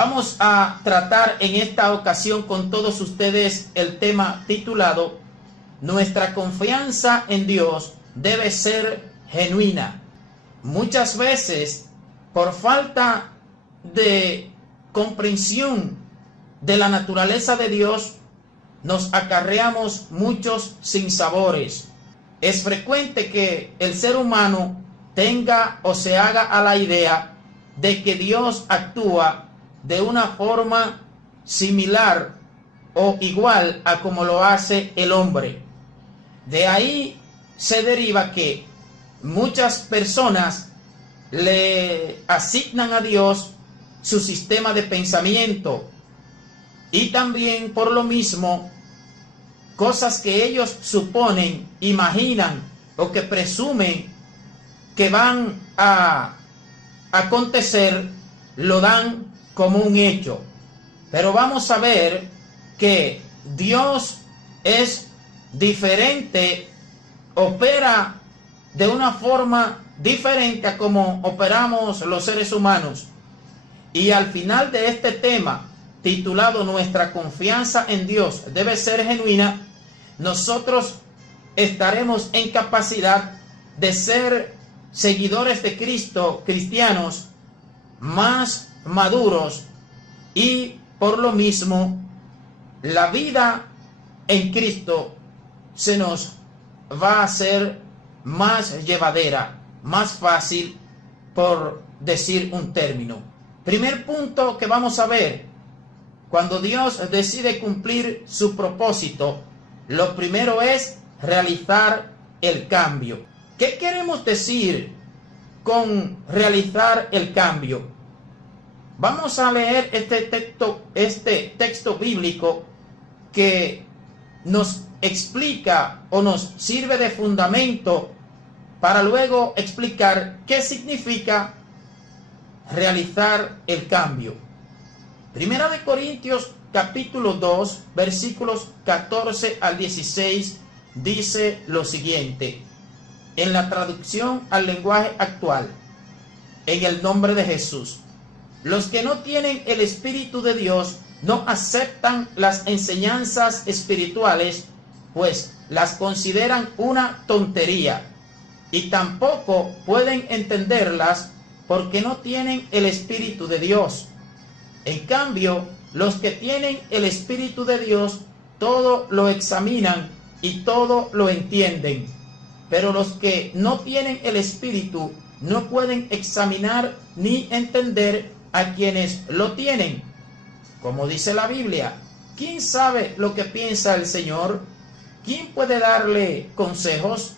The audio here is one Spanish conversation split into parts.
Vamos a tratar en esta ocasión con todos ustedes el tema titulado Nuestra confianza en Dios debe ser genuina. Muchas veces, por falta de comprensión de la naturaleza de Dios, nos acarreamos muchos sinsabores. Es frecuente que el ser humano tenga o se haga a la idea de que Dios actúa de una forma similar o igual a como lo hace el hombre. De ahí se deriva que muchas personas le asignan a Dios su sistema de pensamiento y también por lo mismo cosas que ellos suponen, imaginan o que presumen que van a acontecer, lo dan como un hecho. Pero vamos a ver que Dios es diferente, opera de una forma diferente a como operamos los seres humanos. Y al final de este tema, titulado Nuestra confianza en Dios debe ser genuina, nosotros estaremos en capacidad de ser seguidores de Cristo, cristianos más maduros, y por lo mismo la vida en Cristo se nos va a hacer más llevadera, más fácil, por decir un término. Primer punto que vamos a ver: cuando Dios decide cumplir su propósito, lo primero es realizar el cambio. ¿Qué queremos decir con realizar el cambio? Vamos a leer este texto bíblico que nos explica o nos sirve de fundamento para luego explicar qué significa realizar el cambio. Primera de Corintios capítulo 2 versículos 14 al 16 dice lo siguiente, en la traducción al lenguaje actual: en el nombre de Jesús. Los que no tienen el Espíritu de Dios no aceptan las enseñanzas espirituales, pues las consideran una tontería, y tampoco pueden entenderlas porque no tienen el Espíritu de Dios. En cambio, los que tienen el Espíritu de Dios todo lo examinan y todo lo entienden. Pero los que no tienen el Espíritu no pueden examinar ni entender a quienes lo tienen. Como dice la Biblia, ¿quién sabe lo que piensa el Señor? ¿Quién puede darle consejos?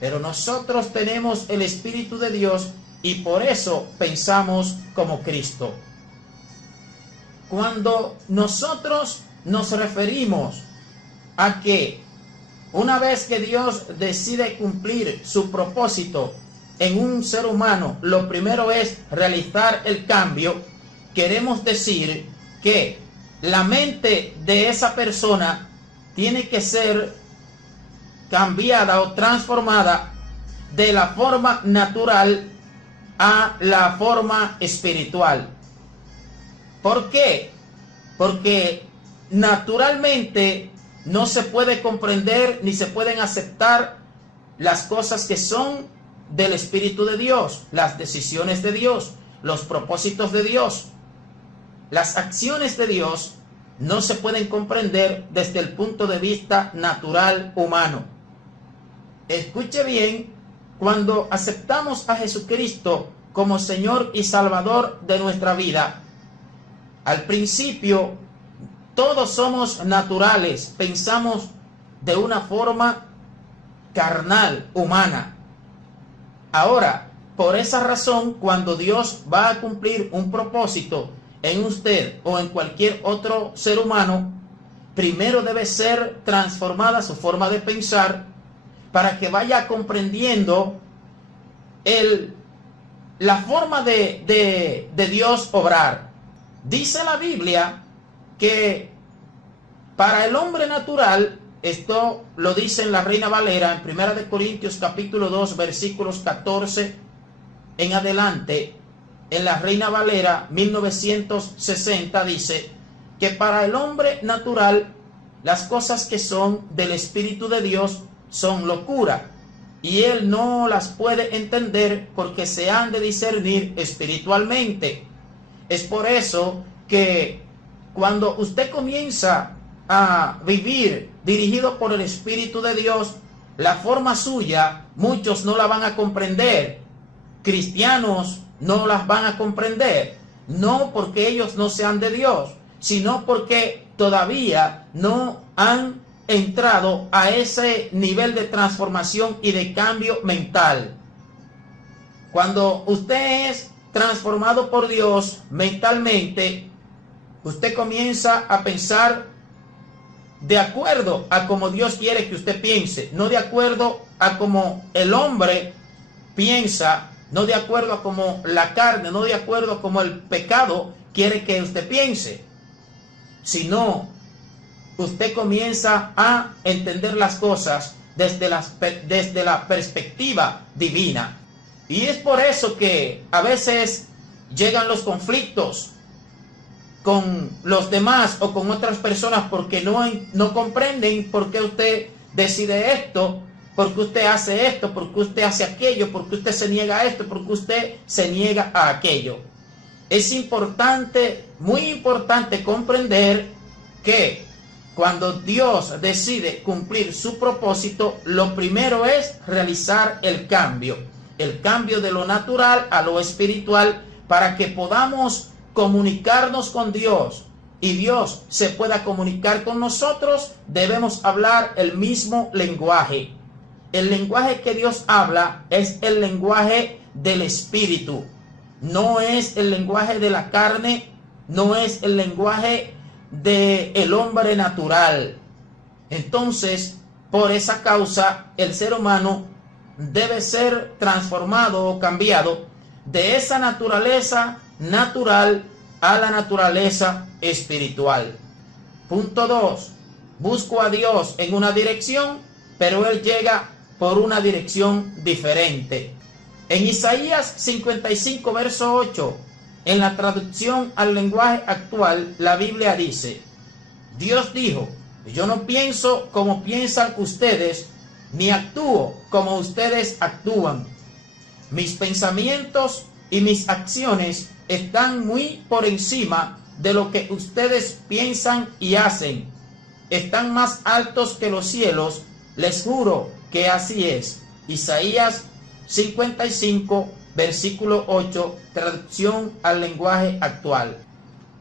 Pero nosotros tenemos el Espíritu de Dios y por eso pensamos como Cristo. Cuando nosotros nos referimos a que una vez que Dios decide cumplir su propósito en un ser humano, lo primero es realizar el cambio, queremos decir que la mente de esa persona tiene que ser cambiada o transformada de la forma natural a la forma espiritual. ¿Por qué? Porque naturalmente no se puede comprender ni se pueden aceptar las cosas que son del Espíritu de Dios, las decisiones de Dios, los propósitos de Dios. Las acciones de Dios no se pueden comprender desde el punto de vista natural humano. Escuche bien, cuando aceptamos a Jesucristo como Señor y Salvador de nuestra vida, al principio todos somos naturales, pensamos de una forma carnal, humana. Ahora, por esa razón, cuando Dios va a cumplir un propósito en usted o en cualquier otro ser humano, primero debe ser transformada su forma de pensar para que vaya comprendiendo la forma de Dios obrar. Dice la Biblia que para el hombre natural, esto lo dice en la Reina Valera, en Primera de Corintios capítulo 2 versículos 14 en adelante, en la Reina Valera 1960 dice que para el hombre natural las cosas que son del Espíritu de Dios son locura, y él no las puede entender porque se han de discernir espiritualmente. Es por eso que cuando usted comienza a vivir dirigido por el Espíritu de Dios, la forma suya muchos no la van a comprender. Cristianos no las van a comprender, no porque ellos no sean de Dios, sino porque todavía no han entrado a ese nivel de transformación y de cambio mental. Cuando usted es transformado por Dios mentalmente, usted comienza a pensar de acuerdo a como Dios quiere que usted piense, no de acuerdo a como el hombre piensa, no de acuerdo a como la carne, no de acuerdo a como el pecado quiere que usted piense, sino usted comienza a entender las cosas desde la perspectiva divina. Y es por eso que a veces llegan los conflictos con los demás o con otras personas, porque no comprenden por qué usted decide esto, por qué usted hace esto, por qué usted hace aquello, por qué usted se niega a esto, por qué usted se niega a aquello. Es importante, muy importante comprender que cuando Dios decide cumplir su propósito, lo primero es realizar el cambio de lo natural a lo espiritual, para que podamos comunicarnos con Dios y Dios se pueda comunicar con nosotros. Debemos hablar el mismo lenguaje. El lenguaje que Dios habla es el lenguaje del Espíritu, no es el lenguaje de la carne, no es el lenguaje del hombre natural. Entonces, por esa causa, el ser humano debe ser transformado o cambiado de esa naturaleza natural a la naturaleza espiritual. Punto 2. Busco a Dios en una dirección, pero Él llega por una dirección diferente. En Isaías 55, verso 8, en la traducción al lenguaje actual, la Biblia dice: Dios dijo, yo no pienso como piensan ustedes, ni actúo como ustedes actúan. Mis pensamientos y mis acciones están muy por encima de lo que ustedes piensan y hacen. Están más altos que los cielos, les juro que así es. Isaías 55, versículo 8, traducción al lenguaje actual.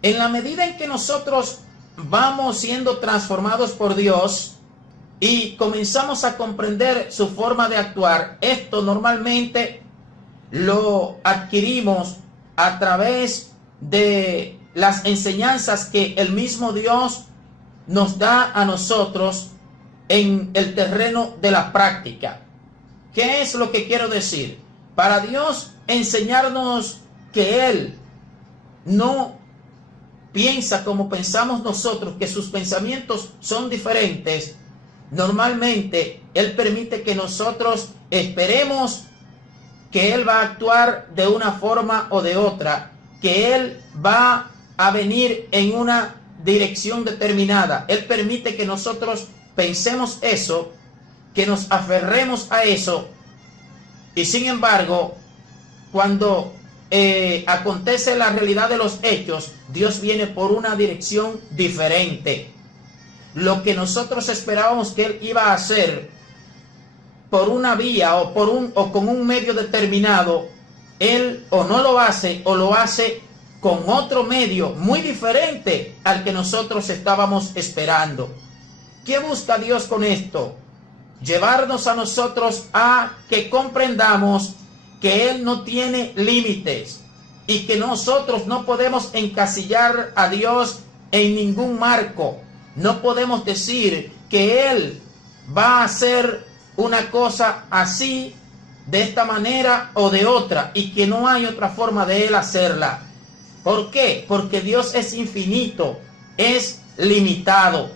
En la medida en que nosotros vamos siendo transformados por Dios y comenzamos a comprender su forma de actuar, esto normalmente lo adquirimos a través de las enseñanzas que el mismo Dios nos da a nosotros en el terreno de la práctica. ¿Qué es lo que quiero decir? Para Dios enseñarnos que Él no piensa como pensamos nosotros, que sus pensamientos son diferentes, normalmente Él permite que nosotros esperemos que Él va a actuar de una forma o de otra, que Él va a venir en una dirección determinada. Él permite que nosotros pensemos eso, que nos aferremos a eso, y sin embargo, cuando acontece la realidad de los hechos, Dios viene por una dirección diferente. Lo que nosotros esperábamos que Él iba a hacer por una vía o con un medio determinado, Él o no lo hace o lo hace con otro medio muy diferente al que nosotros estábamos esperando. ¿Qué busca Dios con esto? Llevarnos a nosotros a que comprendamos que Él no tiene límites y que nosotros no podemos encasillar a Dios en ningún marco. No podemos decir que Él va a hacer una cosa así, de esta manera o de otra, y que no hay otra forma de Él hacerla. ¿Por qué? Porque Dios es infinito, es limitado.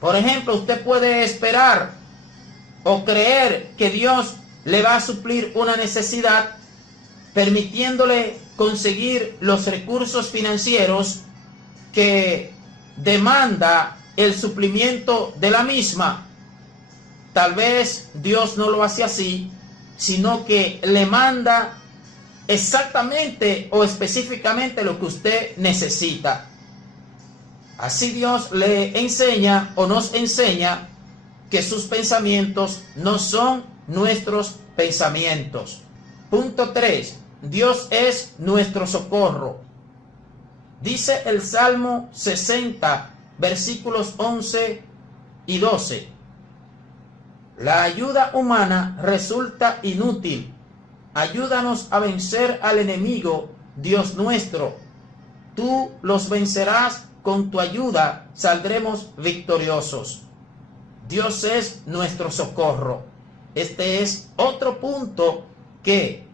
Por ejemplo, usted puede esperar o creer que Dios le va a suplir una necesidad, permitiéndole conseguir los recursos financieros que demanda el suplimiento de la misma. Tal vez Dios no lo hace así, sino que le manda exactamente o específicamente lo que usted necesita. Así Dios le enseña o nos enseña que sus pensamientos no son nuestros pensamientos. Punto 3. Dios es nuestro socorro. Dice el Salmo 60, versículos 11 y 12. La ayuda humana resulta inútil. Ayúdanos a vencer al enemigo, Dios nuestro. Tú los vencerás, con tu ayuda saldremos victoriosos. Dios es nuestro socorro. Este es otro punto que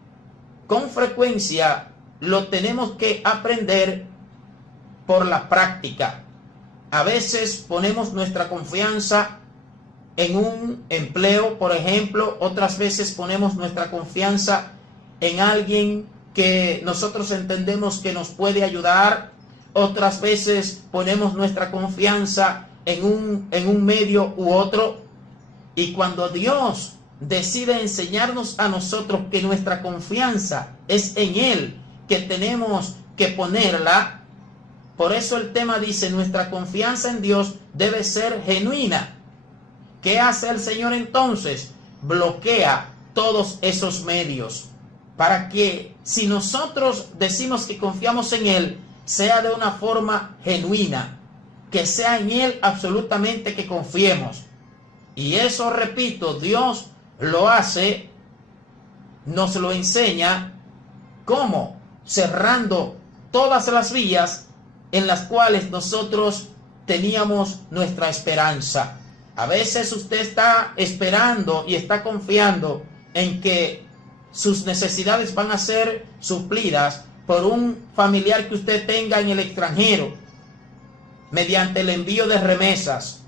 con frecuencia lo tenemos que aprender por la práctica. A veces ponemos nuestra confianza en un empleo, por ejemplo. Otras veces ponemos nuestra confianza en alguien que nosotros entendemos que nos puede ayudar. Otras veces ponemos nuestra confianza en un medio u otro. Y cuando Dios decide enseñarnos a nosotros que nuestra confianza es en Él, que tenemos que ponerla, por eso el tema dice: nuestra confianza en Dios debe ser genuina. ¿Qué hace el Señor entonces? Bloquea todos esos medios para que, si nosotros decimos que confiamos en Él, sea de una forma genuina, que sea en Él absolutamente que confiemos. Y eso, repito, Dios lo hace, nos lo enseña, ¿cómo? Cerrando todas las vías en las cuales nosotros teníamos nuestra esperanza. A veces usted está esperando y está confiando en que sus necesidades van a ser suplidas por un familiar que usted tenga en el extranjero, mediante el envío de remesas.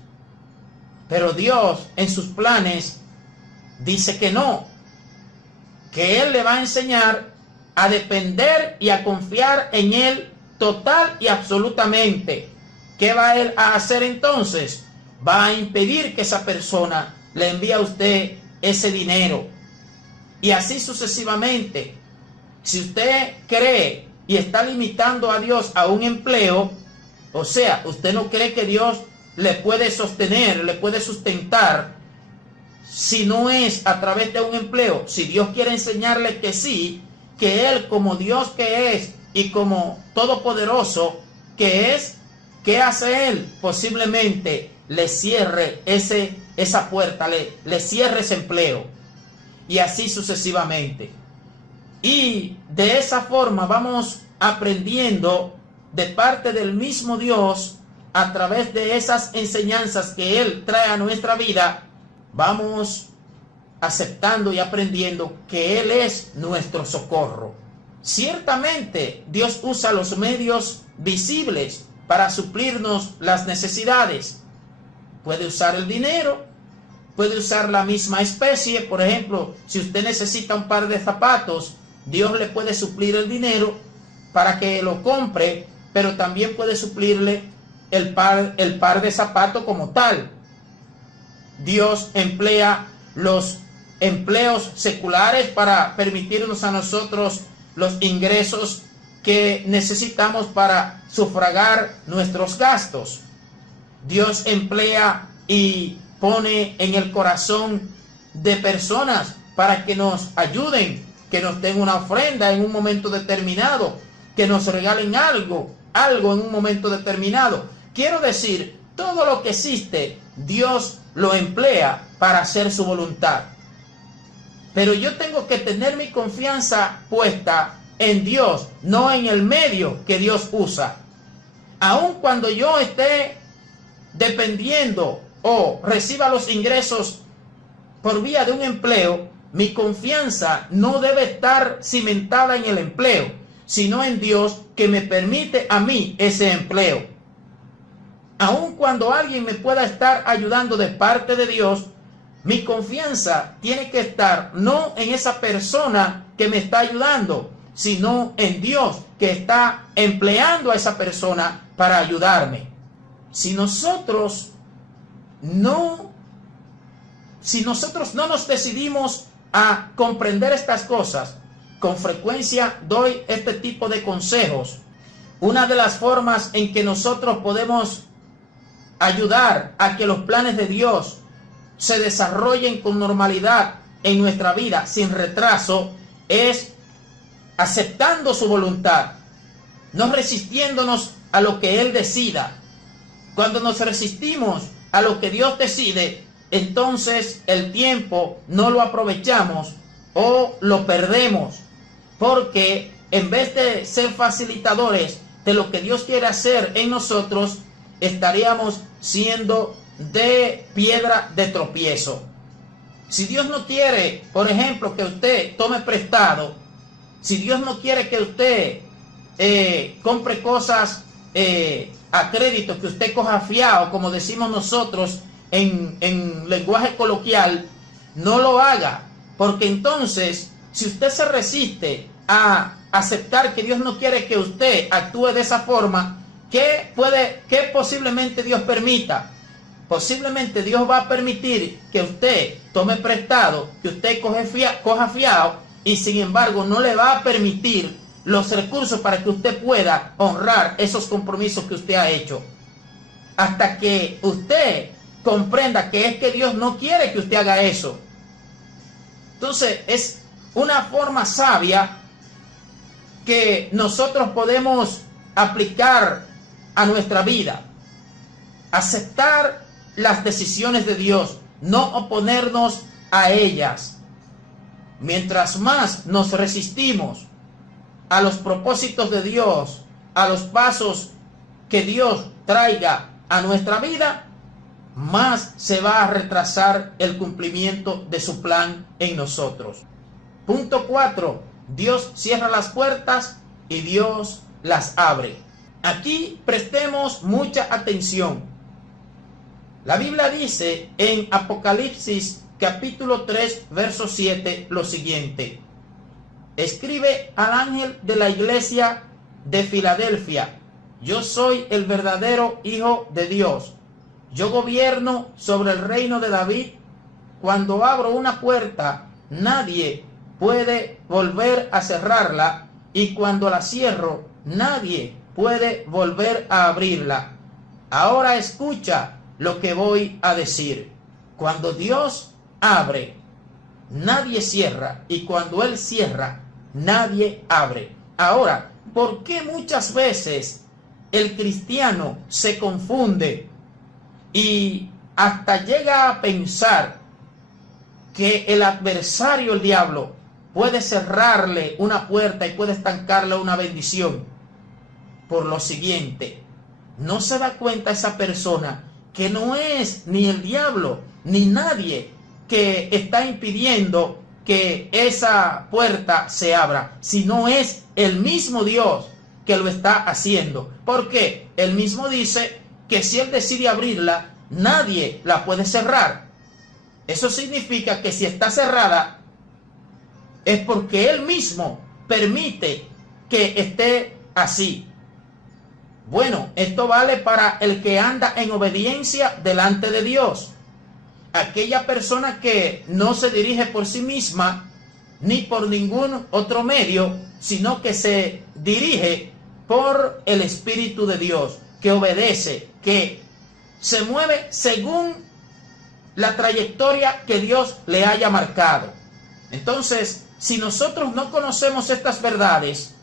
Pero Dios, en sus planes, dice que no, que Él le va a enseñar a depender y a confiar en Él total y absolutamente. ¿Qué va Él a hacer entonces? Va a impedir que esa persona le envíe a usted ese dinero. Y así sucesivamente. Si usted cree y está limitando a Dios a un empleo, o sea, usted no cree que Dios le puede sostener, le puede sustentar, si no es a través de un empleo. Si Dios quiere enseñarle que sí, que Él, como Dios que es y como todopoderoso que es, ¿qué hace Él? Posiblemente le cierre esa puerta, le cierre ese empleo, y así sucesivamente. Y de esa forma vamos aprendiendo de parte del mismo Dios, a través de esas enseñanzas que Él trae a nuestra vida, vamos aceptando y aprendiendo que Él es nuestro socorro. Ciertamente Dios usa los medios visibles para suplirnos las necesidades. Puede usar el dinero, puede usar la misma especie. Por ejemplo, si usted necesita un par de zapatos, Dios le puede suplir el dinero para que lo compre, pero también puede suplirle el par de zapatos como tal. Dios emplea los empleos seculares para permitirnos a nosotros los ingresos que necesitamos para sufragar nuestros gastos. Dios emplea y pone en el corazón de personas para que nos ayuden, que nos den una ofrenda en un momento determinado, que nos regalen algo en un momento determinado. Quiero decir, todo lo que existe, Dios lo emplea para hacer su voluntad. Pero yo tengo que tener mi confianza puesta en Dios, no en el medio que Dios usa. Aun cuando yo esté dependiendo o reciba los ingresos por vía de un empleo, mi confianza no debe estar cimentada en el empleo, sino en Dios, que me permite a mí ese empleo. Aun cuando alguien me pueda estar ayudando de parte de Dios, mi confianza tiene que estar no en esa persona que me está ayudando, sino en Dios, que está empleando a esa persona para ayudarme. Si nosotros no nos decidimos a comprender estas cosas, con frecuencia doy este tipo de consejos. Una de las formas en que nosotros podemos ayudar a que los planes de Dios se desarrollen con normalidad en nuestra vida, sin retraso, es aceptando su voluntad, no resistiéndonos a lo que Él decida. Cuando nos resistimos a lo que Dios decide, entonces el tiempo no lo aprovechamos o lo perdemos, porque en vez de ser facilitadores de lo que Dios quiere hacer en nosotros, estaríamos siendo de piedra de tropiezo. Si Dios no quiere, por ejemplo, que usted tome prestado, si Dios no quiere que usted compre cosas a crédito, que usted coja fiado, como decimos nosotros en lenguaje coloquial, no lo haga, porque entonces, si usted se resiste a aceptar que Dios no quiere que usted actúe de esa forma, ¿qué posiblemente Dios permita? Posiblemente Dios va a permitir que usted tome prestado, que usted coja fiado, y sin embargo no le va a permitir los recursos para que usted pueda honrar esos compromisos que usted ha hecho. Hasta que usted comprenda que es que Dios no quiere que usted haga eso. Entonces es una forma sabia que nosotros podemos aplicar a nuestra vida. Aceptar las decisiones de Dios, no oponernos a ellas. Mientras más nos resistimos a los propósitos de Dios, a los pasos que Dios traiga a nuestra vida, más se va a retrasar el cumplimiento de su plan en nosotros. Punto 4. Dios cierra las puertas y Dios las abre. Aquí prestemos mucha atención. La Biblia dice en Apocalipsis capítulo 3, verso 7 lo siguiente: escribe al ángel de la iglesia de Filadelfia: yo soy el verdadero Hijo de Dios. Yo gobierno sobre el reino de David. Cuando abro una puerta, nadie puede volver a cerrarla, y cuando la cierro, nadie puede volver a abrirla. Ahora escucha lo que voy a decir. Cuando Dios abre, nadie cierra, y cuando Él cierra, nadie abre. Ahora, ¿por qué muchas veces el cristiano se confunde y hasta llega a pensar que el adversario, el diablo, puede cerrarle una puerta y puede estancarle una bendición? Por lo siguiente: no se da cuenta esa persona que no es ni el diablo ni nadie que está impidiendo que esa puerta se abra, sino es el mismo Dios que lo está haciendo. Porque Él mismo dice que si Él decide abrirla, nadie la puede cerrar. Eso significa que si está cerrada, es porque Él mismo permite que esté así. Bueno, esto vale para el que anda en obediencia delante de Dios. Aquella persona que no se dirige por sí misma ni por ningún otro medio, sino que se dirige por el Espíritu de Dios, que obedece, que se mueve según la trayectoria que Dios le haya marcado. Entonces, si nosotros no conocemos estas verdades,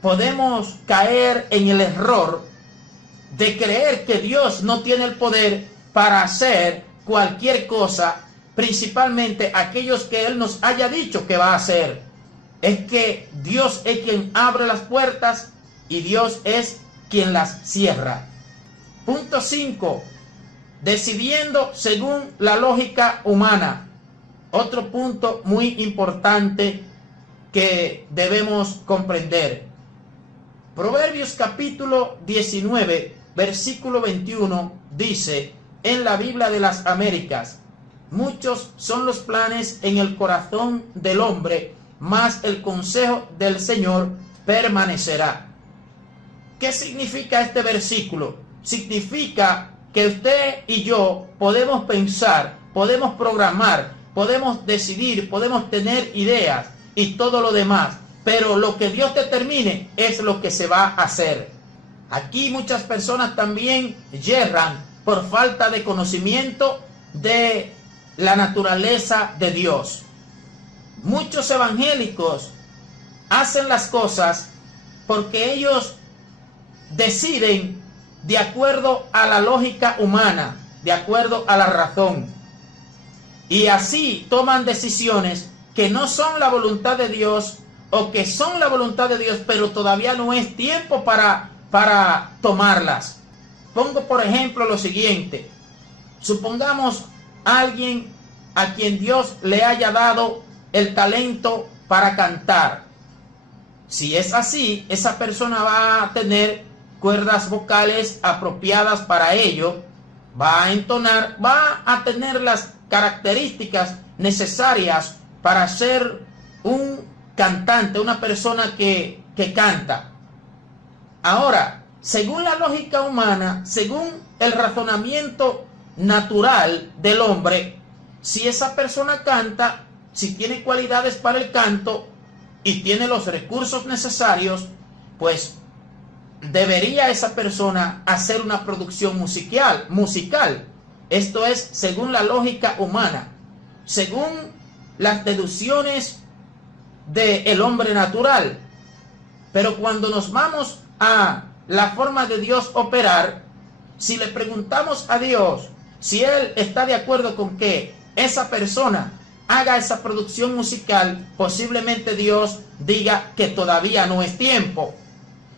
podemos caer en el error de creer que Dios no tiene el poder para hacer cualquier cosa, principalmente aquellos que Él nos haya dicho que va a hacer. Es que Dios es quien abre las puertas y Dios es quien las cierra. Punto 5. Decidiendo según la lógica humana. Otro punto muy importante que debemos comprender. Proverbios capítulo 19, versículo 21 dice en la Biblia de las Américas: muchos son los planes en el corazón del hombre, mas el consejo del Señor permanecerá. ¿Qué significa este versículo? Significa que usted y yo podemos pensar, podemos programar, podemos decidir, podemos tener ideas y todo lo demás, pero lo que Dios determine es lo que se va a hacer. Aquí muchas personas también yerran por falta de conocimiento de la naturaleza de Dios. Muchos evangélicos hacen las cosas porque ellos deciden de acuerdo a la lógica humana, de acuerdo a la razón. Y así toman decisiones que no son la voluntad de Dios o que son la voluntad de Dios, pero todavía no es tiempo para tomarlas. Pongo por ejemplo lo siguiente. Supongamos a alguien a quien Dios le haya dado el talento para cantar. Si es así, esa persona va a tener cuerdas vocales apropiadas para ello, va a entonar, va a tener las características necesarias para ser un cantante, una persona que canta. Ahora, según la lógica humana, según el razonamiento natural del hombre, si esa persona canta, si tiene cualidades para el canto y tiene los recursos necesarios, pues debería esa persona hacer una producción musical. Esto es según la lógica humana, según las deducciones del hombre natural. Pero cuando nos vamos a la forma de Dios operar, si le preguntamos a Dios si Él está de acuerdo con que esa persona haga esa producción musical, posiblemente Dios diga que todavía no es tiempo.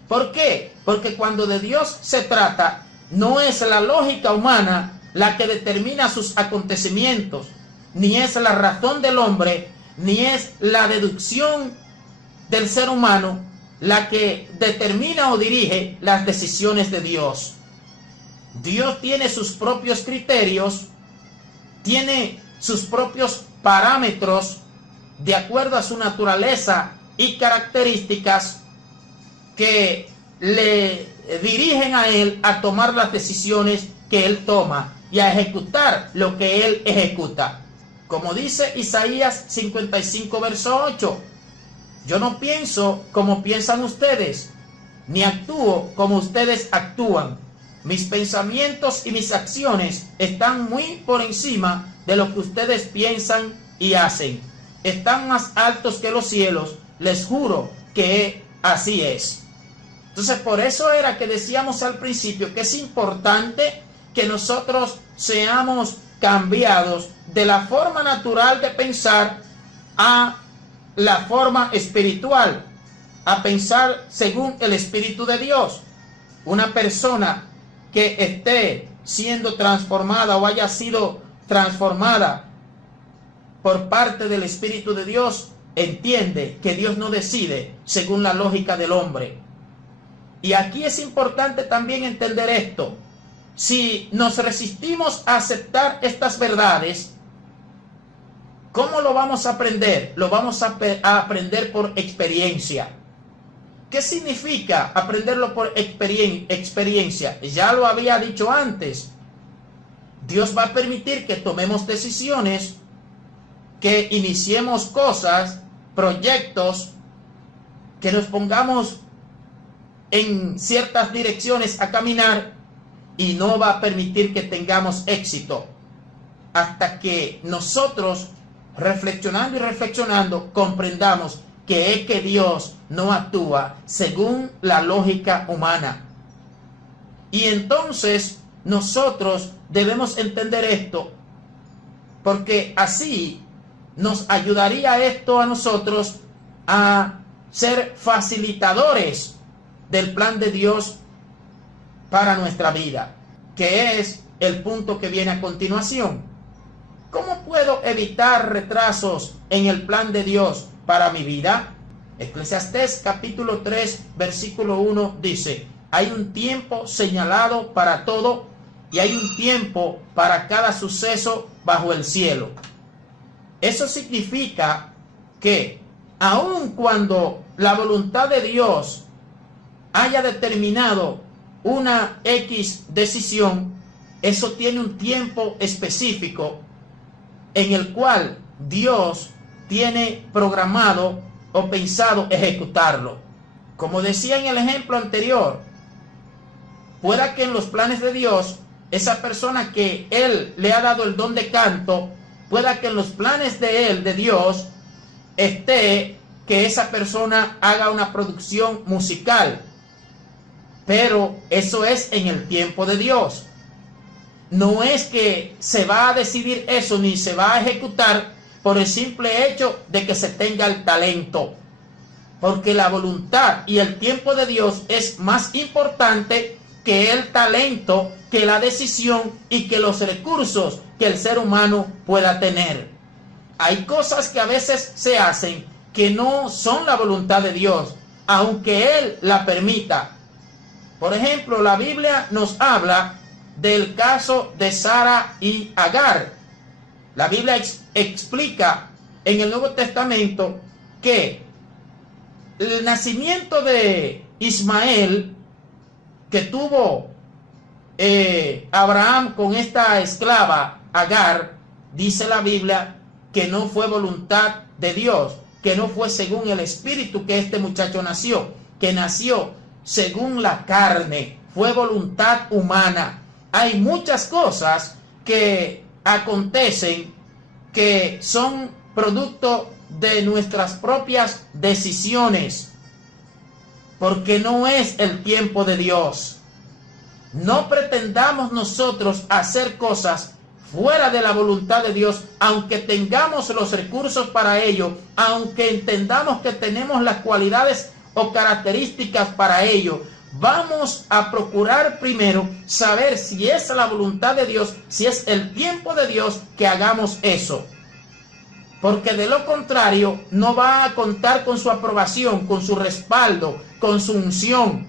¿Por qué? Porque cuando de Dios se trata, no es la lógica humana la que determina sus acontecimientos, ni es la razón del hombre, ni es la deducción del ser humano la que determina o dirige las decisiones de Dios. Dios tiene sus propios criterios, tiene sus propios parámetros de acuerdo a su naturaleza y características que le dirigen a Él a tomar las decisiones que Él toma y a ejecutar lo que Él ejecuta. Como dice Isaías 55, verso 8, yo no pienso como piensan ustedes, ni actúo como ustedes actúan. Mis pensamientos y mis acciones están muy por encima de lo que ustedes piensan y hacen. Están más altos que los cielos, les juro que así es. Entonces, por eso era que decíamos al principio que es importante que nosotros seamos cambiados de la forma natural de pensar a la forma espiritual, a pensar según el Espíritu de Dios. Una persona que esté siendo transformada o haya sido transformada por parte del Espíritu de Dios, entiende que Dios no decide según la lógica del hombre. Y aquí es importante también entender esto. Si nos resistimos a aceptar estas verdades, ¿cómo lo vamos a aprender? Lo vamos a aprender por experiencia. ¿Qué significa aprenderlo por experiencia? Ya lo había dicho antes. Dios va a permitir que tomemos decisiones, que iniciemos cosas, proyectos, que nos pongamos en ciertas direcciones a caminar, y no va a permitir que tengamos éxito hasta que nosotros, reflexionando y reflexionando, comprendamos que es que Dios no actúa según la lógica humana. Y entonces nosotros debemos entender esto, porque así nos ayudaría esto a nosotros a ser facilitadores del plan de Dios para nuestra vida, que es el punto que viene a continuación. ¿Cómo puedo evitar retrasos en el plan de Dios para mi vida? Eclesiastés capítulo 3, versículo 1 dice: hay un tiempo señalado para todo y hay un tiempo para cada suceso bajo el cielo. Eso significa que aun cuando la voluntad de Dios haya determinado una X decisión, eso tiene un tiempo específico en el cual Dios tiene programado o pensado ejecutarlo. Como decía en el ejemplo anterior, pueda que en los planes de Dios, esa persona que Él le ha dado el don de canto, pueda que en los planes de Él, de Dios, esté que esa persona haga una producción musical. Pero eso es en el tiempo de Dios. No es que se va a decidir eso ni se va a ejecutar por el simple hecho de que se tenga el talento. Porque la voluntad y el tiempo de Dios es más importante que el talento, que la decisión y que los recursos que el ser humano pueda tener. Hay cosas que a veces se hacen que no son la voluntad de Dios, aunque Él la permita. Por ejemplo, la Biblia nos habla del caso de Sara y Agar. La Biblia explica en el Nuevo Testamento que el nacimiento de Ismael que tuvo Abraham con esta esclava Agar, dice la Biblia que no fue voluntad de Dios, que no fue según el espíritu que este muchacho nació, que nació según la carne, fue voluntad humana. Hay muchas cosas que acontecen que son producto de nuestras propias decisiones, porque no es el tiempo de Dios. No pretendamos nosotros hacer cosas fuera de la voluntad de Dios, aunque tengamos los recursos para ello, aunque entendamos que tenemos las cualidades o características para ello. Vamos a procurar primero saber si es la voluntad de Dios, si es el tiempo de Dios que hagamos eso. Porque de lo contrario no va a contar con su aprobación, con su respaldo, con su unción.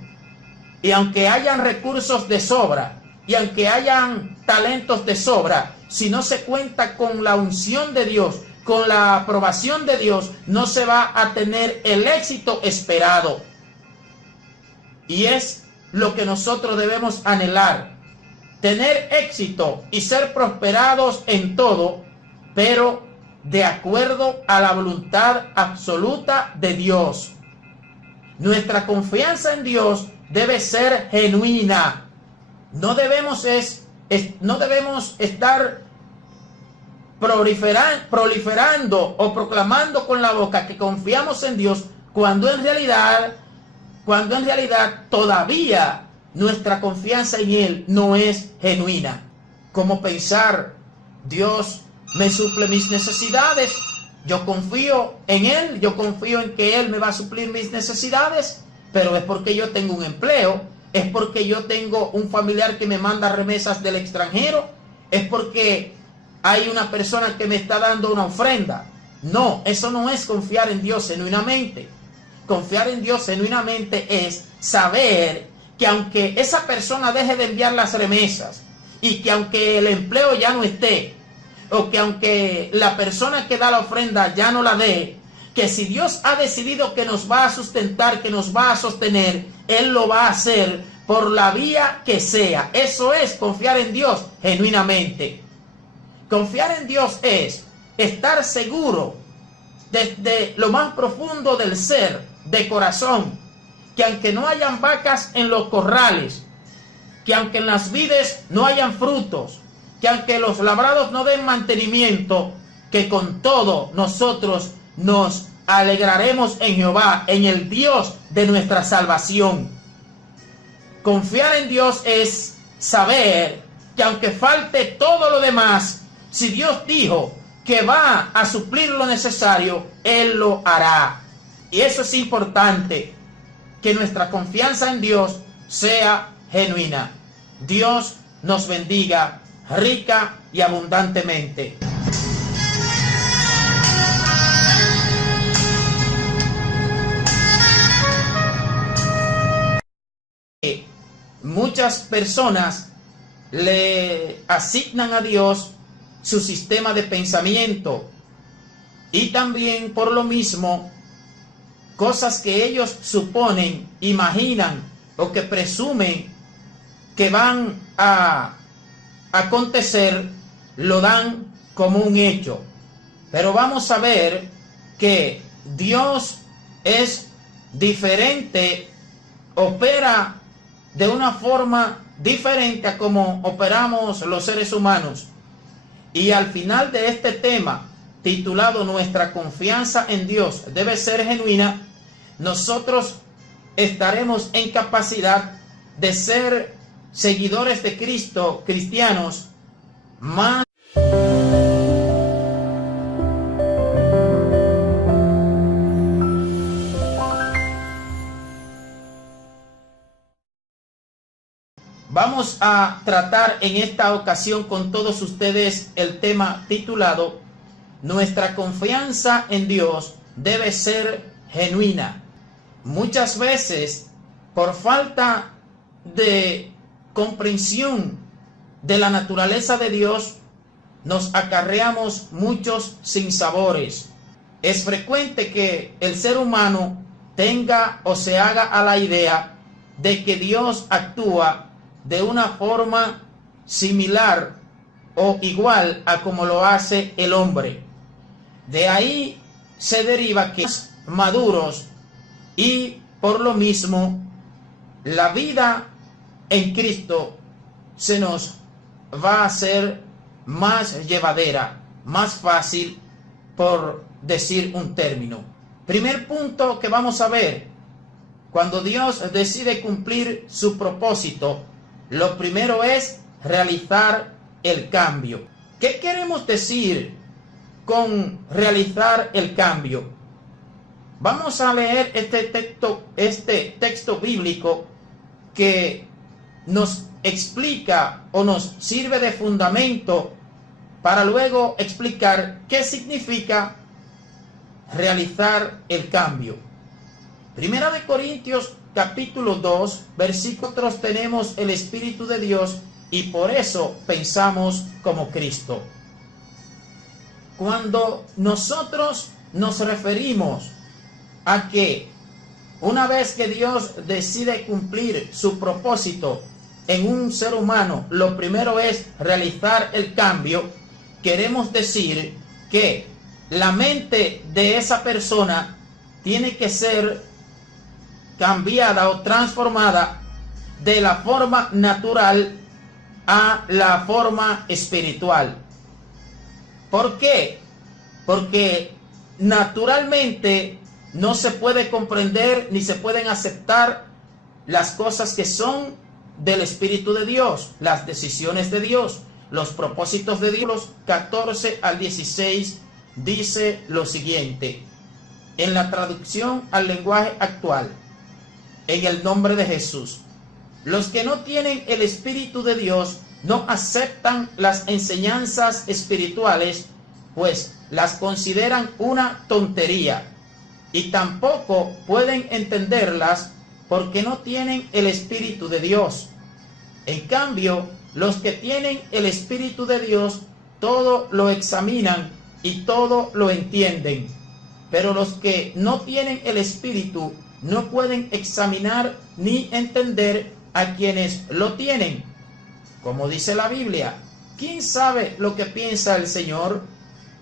Y aunque hayan recursos de sobra, y aunque hayan talentos de sobra, si no se cuenta con la unción de Dios, con la aprobación de Dios, no se va a tener el éxito esperado. Y es lo que nosotros debemos anhelar, tener éxito y ser prosperados en todo, pero de acuerdo a la voluntad absoluta de Dios. Nuestra confianza en Dios debe ser genuina. No debemos estar proliferando o proclamando con la boca que confiamos en Dios cuando en realidad todavía nuestra confianza en Él no es genuina. Como pensar, Dios me suple mis necesidades, yo confío en Él, yo confío en que Él me va a suplir mis necesidades, pero es porque yo tengo un empleo, es porque yo tengo un familiar que me manda remesas del extranjero, es porque hay una persona que me está dando una ofrenda. No, eso no es confiar en Dios genuinamente. Confiar en Dios genuinamente es saber que aunque esa persona deje de enviar las remesas y que aunque el empleo ya no esté, o que aunque la persona que da la ofrenda ya no la dé, que si Dios ha decidido que nos va a sustentar, que nos va a sostener, Él lo va a hacer por la vía que sea. Eso es confiar en Dios genuinamente. Confiar en Dios es estar seguro desde lo más profundo del ser, de corazón, que aunque no hayan vacas en los corrales, que aunque en las vides no hayan frutos, que aunque los labrados no den mantenimiento, que con todo nosotros nos alegraremos en Jehová, en el Dios de nuestra salvación. Confiar en Dios es saber que aunque falte todo lo demás, si Dios dijo que va a suplir lo necesario, Él lo hará. Y eso es importante, que nuestra confianza en Dios sea genuina. Dios nos bendiga rica y abundantemente. Muchas personas le asignan a Dios su sistema de pensamiento y también por lo mismo cosas que ellos suponen, imaginan o que presumen que van a acontecer, lo dan como un hecho. Pero vamos a ver que Dios es diferente, opera de una forma diferente a como operamos los seres humanos. Y al final de este tema, titulado Nuestra confianza en Dios debe ser genuina, nosotros estaremos en capacidad de ser seguidores de Cristo, cristianos, más Vamos a tratar en esta ocasión con todos ustedes el tema titulado Nuestra confianza en Dios debe ser genuina. Muchas veces, por falta de comprensión de la naturaleza de Dios, nos acarreamos muchos sinsabores. Es frecuente que el ser humano tenga o se haga a la idea de que Dios actúa de una forma similar o igual a como lo hace el hombre. De ahí se deriva que somos maduros y por lo mismo la vida en Cristo se nos va a hacer más llevadera, más fácil, por decir un término. Primer punto que vamos a ver: cuando Dios decide cumplir su propósito, lo primero es realizar el cambio. ¿Qué queremos decir con realizar el cambio? Vamos a leer este texto bíblico que nos explica o nos sirve de fundamento para luego explicar qué significa realizar el cambio. Primera de Corintios capítulo 2, versículos, tenemos el Espíritu de Dios y por eso pensamos como Cristo. Cuando nosotros nos referimos a que una vez que Dios decide cumplir su propósito en un ser humano, lo primero es realizar el cambio, queremos decir que la mente de esa persona tiene que ser cambiada o transformada de la forma natural a la forma espiritual. ¿Por qué? Porque naturalmente no se puede comprender ni se pueden aceptar las cosas que son del Espíritu de Dios, las decisiones de Dios, los propósitos de Dios. 14 al 16 dice lo siguiente, en la traducción al lenguaje actual: en el nombre de Jesús, los que no tienen el Espíritu de Dios no aceptan las enseñanzas espirituales, pues las consideran una tontería, y tampoco pueden entenderlas porque no tienen el Espíritu de Dios. En cambio, los que tienen el Espíritu de Dios todo lo examinan y todo lo entienden, pero los que no tienen el Espíritu no pueden examinar ni entender a quienes lo tienen. Como dice la Biblia, ¿quién sabe lo que piensa el Señor?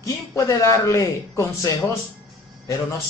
¿Quién puede darle consejos? Pero nosotros